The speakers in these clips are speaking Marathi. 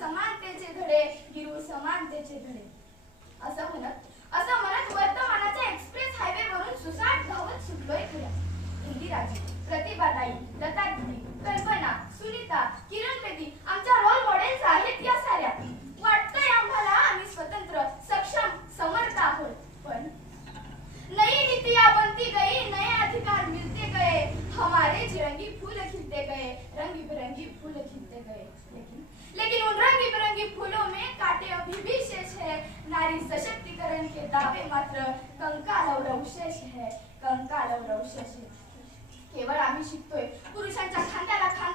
समानतेचे धडे गिरू समानतेचे धडे. असं म्हणत असं म्हणत वर्तमानाचा एक्सप्रेस हायवे वरून सुसाट धावत सुटलोय पुण्यात इंदिराजी प्रतिभाताई लता दिदी कल्पना सुनीता किरण बेदी केवळ आम्ही शिकतोय. पुरुषांच्या खांद्याला खांदा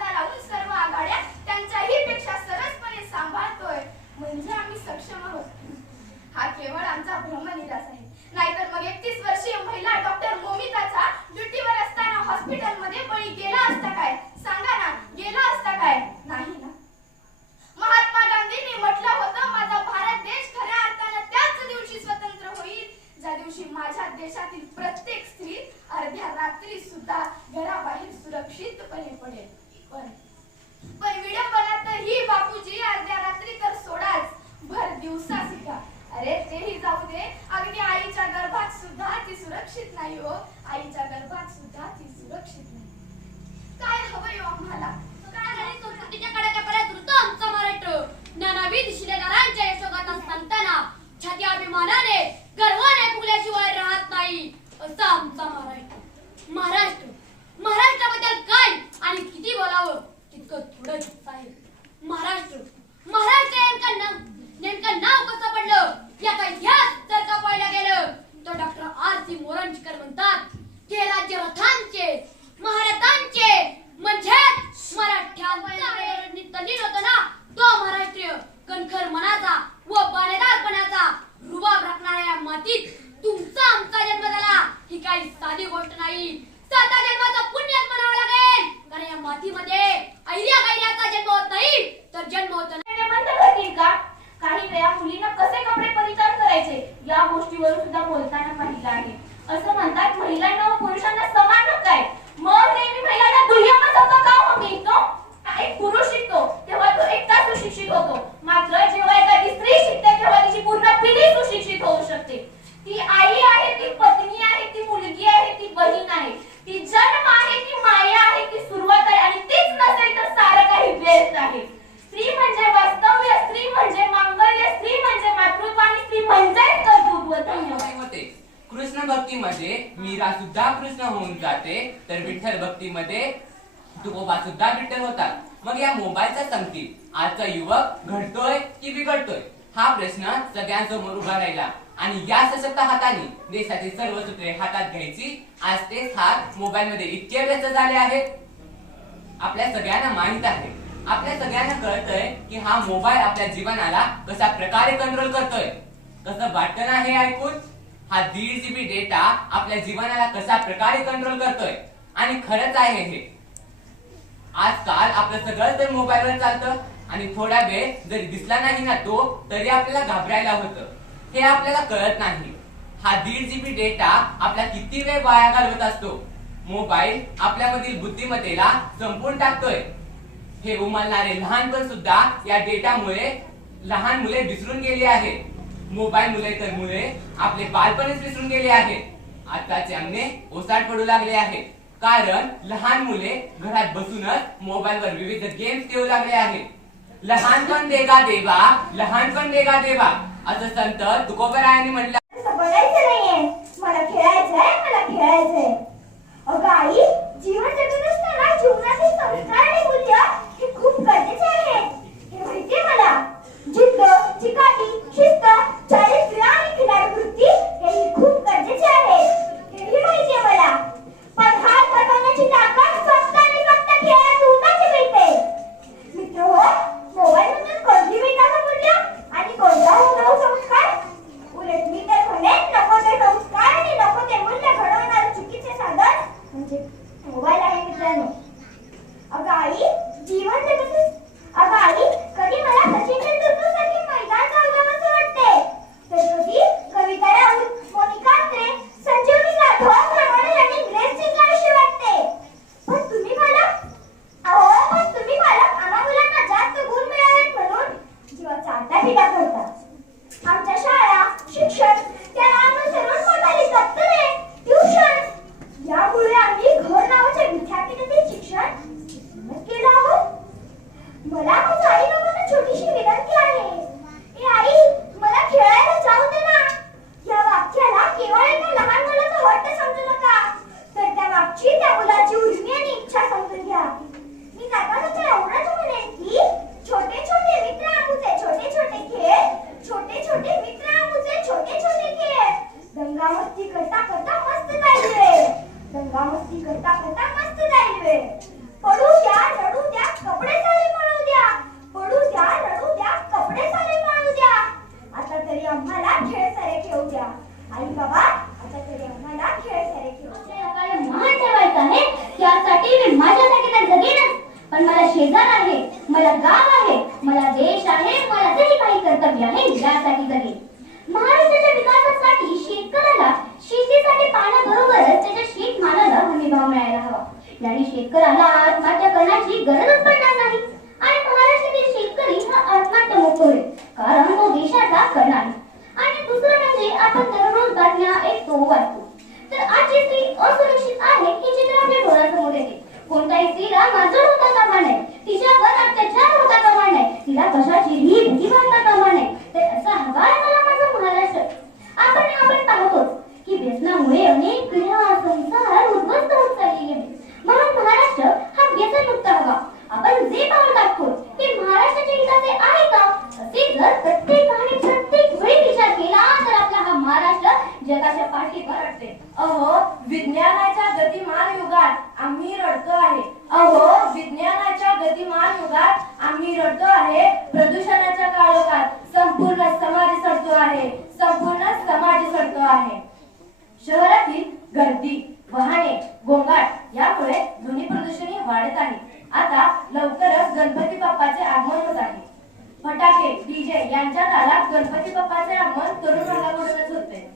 बनवतात मग या मोबाईलचा संगतीत आजचा युवक घडतोय की बिघडतोय? हा प्रश्न सगळ्यांसमोर उभा राहिला. आणि या सशक्त हाताने देशाची सर्व सूत्रे हातात घ्यायची आज तेच हात मोबाईल मध्ये इतके व्यस्त झाले आहेत. आपल्या सगळ्यांना माहीत आहे. आपल्या सगळ्यांना कळतंय की हा मोबाईल आपल्या जीवनाला कशा प्रकारे कंट्रोल करतोय. कसं वाटतं ना हे ऐकून? हा दीड जीबी डेटा आपल्या जीवनाला कशा प्रकारे कंट्रोल करतोय? आणि खरंच आहे हे. आजकाल आपलं सगळं तर मोबाईलवर चालतं आणि थोडा वेळ जरी दिसला नाही ना तो तरी आपल्याला घाबरायला होतं. हे आपल्याला कळत नाही. हा दीड जीबी डेटा आपला किती वेळ वाया घालवत असतो? मोबाईल आपल्यामधील बुद्धिमत्तेला संपून टाकतोय. हे उमलणारे लहानपण सुद्धा या डेटामुळे लहान मुले विसरून गेली आहे. मोबाईल मुले तर मुले आपले बालपणच विसरून गेले आहे. आताचे अंगणे ओसाड पडू लागले आहे. कारण लहान मुले घरात बसूनच मोबाईलवर विविध गेम्स खेळू लागले आहेत. लहानपण देगा देवा लहानपण देगा देवा असं संत तुकोबरायांनी म्हटलं मस्ती करता करता मस्त जाईल वेळ पडू द्या रडू द्या कपडे सारे मळू द्या. पडू द्या रडू द्या कपडे सारे मळू द्या. आता तरी आम्हाला खेळ सारे खेळू द्या. आई बाबा आता तरी आम्हाला खेळ सारे खेळू मला शेजार आहे मला गाव आहे मला देश आहे मला तरी काही कर्तव्य आहे यासाठी जगेन. कोणत्याही स्त्रीला मारहाण होता कामा नये तिच्यावर अत्याचार होता कामा नये तिला कशाचीही भीती वाटता कामा नये तर असा हवा आहे मला माझा महाराष्ट्र. आपण आपण पाहतो की व्यसनामुळे अनेक पिढ्या संसार उद्ध्वस्त होत चाललेले आहेत. म्हणून महाराष्ट्र हा व्यसन मुक्त हवा. आपण जे पाऊल टाकतो ते महाराष्ट्राच्या हिताचे आहे का? असे जर प्रत्येक आणि प्रत्येक वेळी विचार केला तर आपला हा महाराष्ट्र जगाच्या पाठीवर अडते अहो विज्ञानाच्या वाढत आहे. आता लवकरच गणपती बाप्पाचे आगमन होत आहे. फटाके डीजे यांच्या तालात गणपती बाप्पाचे आगमन तरुण भागाकडूनच होते.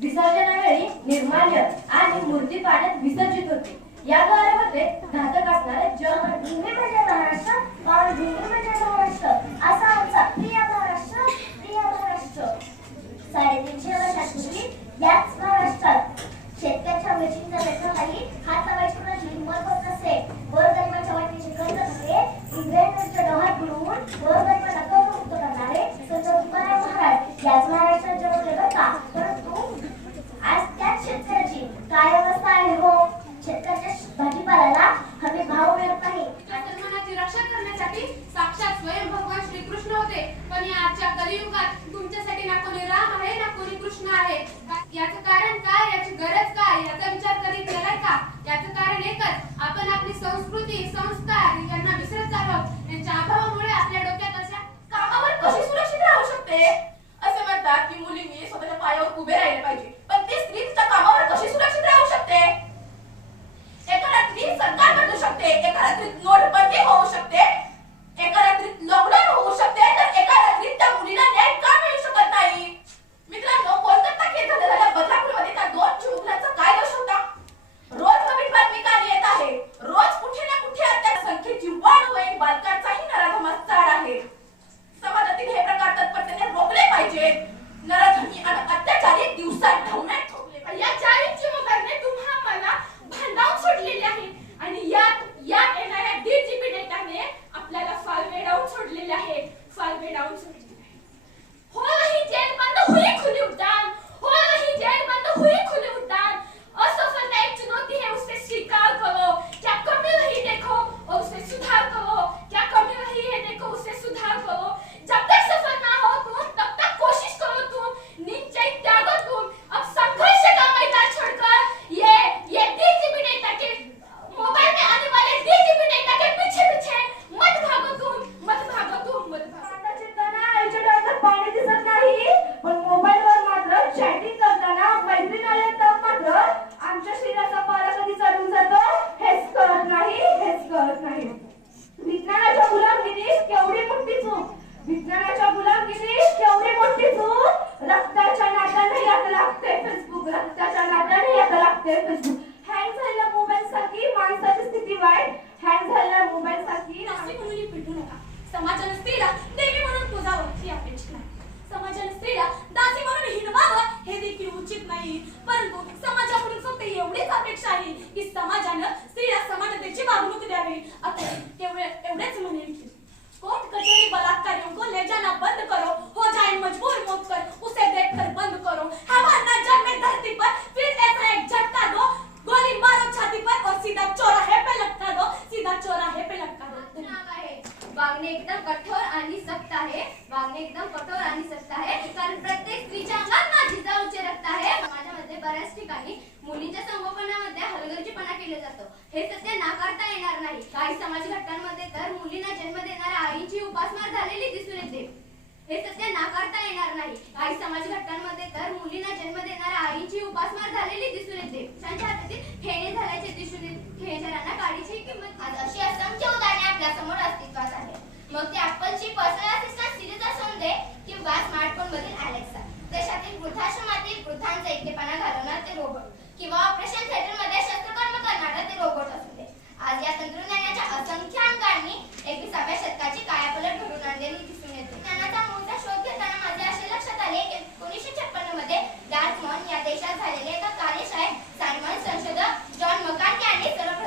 विसर्जनावेळी निर्माल्य आणि मूर्ती पाण्यात विसर्जित होते. या होते घातक असणारे जल भूमी म्हणजे महाराष्ट्र मातृभूमी म्हणजे महाराष्ट्र. असा आमचा प्रिय महाराष्ट्र प्रिय महाराष्ट्र. साडेतीनशे याचं कारण काय? याची गरज काय? याचा विचार कधी केलाय का याचं कारण एकच आपण आपली संस्कृती संस्कार यांना विसरत चाललो यांच्या अभावामुळे आपल्या डोक्यात अशा कामावर कशी सुरक्षित राहू शकते? असे म्हणतात की मुलींनी स्वतःच्या पायावर उभे राहिले पाहिजे. लागते. हँग झालेल्या मोबाईल साठी माणसाची स्थिती वाईट. हँग झालेल्या मोबाईल साठी नास्तिक मुली पिटू नका. समाजाने स्त्रीला देवी म्हणून पूजावं ही अपेक्षा नाही. समाजाने स्त्रीला दासी म्हणून हिणवावं हे देखील उचित नाही. परंतु समाजाकडून फक्त एवढीच अपेक्षा आहे की समाजानं स्त्रीला समानतेची वागणूक द्यावी. असं तेवढे एवढेच म्हणेल की कोर्ट कचेरी बलात्कार योग्य केलं जातं. हे सत्य नाकारता येणार नाही. काही समाज घटकांमध्ये तर मुलींना जन्म देणाऱ्या आईची उपासमार झालेली दिसून येते. हे सत्य नाकारता येणार नाही. काही समाज घटकांमध्ये तर मुलींना जन्म देणाऱ्या आईची उपासमार झालेली दिसून येते. त्यांच्या हातातील खेळणे झाल्याचे दिसून खेळणाऱ्यांना काडीची किंमत आज अशी असंख्य उदाहरणे आपल्यासमोर अस्तित्वात आहे मग ते ऍपलची पर्सनल असिस्टंट सिरीज असून दे किंवा स्मार्टफोन मधील अलेक्सा देशातील वृद्धाश्रमातील वृद्धांचा एकटेपणा घालवणार ते रोबोट किंवा ऑपरेशन थिएटरमध्ये शस्त्रकर्म करणारा ते रोबोट असते आज या तंत्रज्ञानाच्या असंख्य अंगांनी एकविसाव्या शतकाची कायापलट घडून आणलेली दिसून येते. ज्ञानाचा मूळचा शोध घेताना माझे असे लक्षात आले की एकोणीसशे छप्पन्नमध्ये डार्टमॉन या देशात झालेले एका कार्यशाळेत सॅल्मन संशोधक जॉन मकान यांनी सर्व